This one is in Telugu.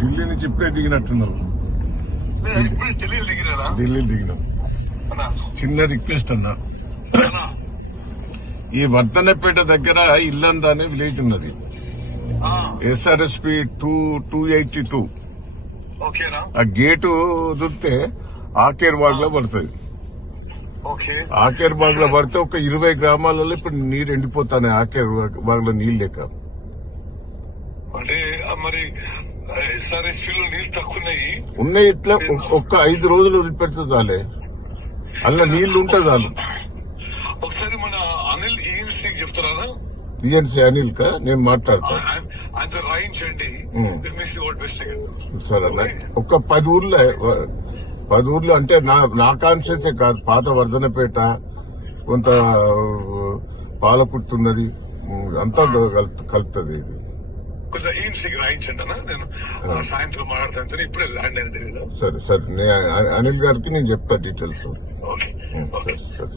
ఢిల్లీ నుంచి ఇప్పుడే దిగినట్టున్నావు. ఢిల్లీ దిగినాం. చిన్న రిక్వెస్ట్ అన్నా, ఈ వర్ధనపేట దగ్గర ఇల్లందా అనే విలేజ్ ఉన్నది. SRSP 282 ఆ గేటు వదిలితే ఆకేర్ బాగ్ లో పడుతుంది. ఆకేర్ బాగ్ లో పడితే ఒక 20 గ్రామాలలో ఇప్పుడు నీరు ఎండిపోతాయి. ఆకేర్ బాగ్ లో నీళ్ళు లేక అంటే మరి SRSPలో నీళ్ళు తక్కువ ఉన్నాయి. ఇట్లా ఒక్క 5 రోజులు వదిలిపెడితే చాలే, అలా నీళ్లు ఉంటే చాలు. ఒకసారి మన అనిల్ ఈఎన్సీ చెప్తారా? ఈఎన్సీ అనిల్ కా నేను మాట్లాడతాను. అది రాయించండి సరే అన్న. ఒక 10 ఊర్లో అంటే నా కాన్షియన్సే కాదు, పాత వర్ధనపేట, కొంత పాలకుర్తున్నది, అంతా కలుపుతుంది ఇది. కొంచెం ఈఎన్సీకి రాయించండి అన్న, నేను సాయంత్రం మాట్లాడతాను. ఇప్పుడే ల్యాండ్ అనేది తెలియదు. సరే సరే, అనిల్ గారికి నేను చెప్తా డీటెయిల్స్. ఓకే. సరే సరే.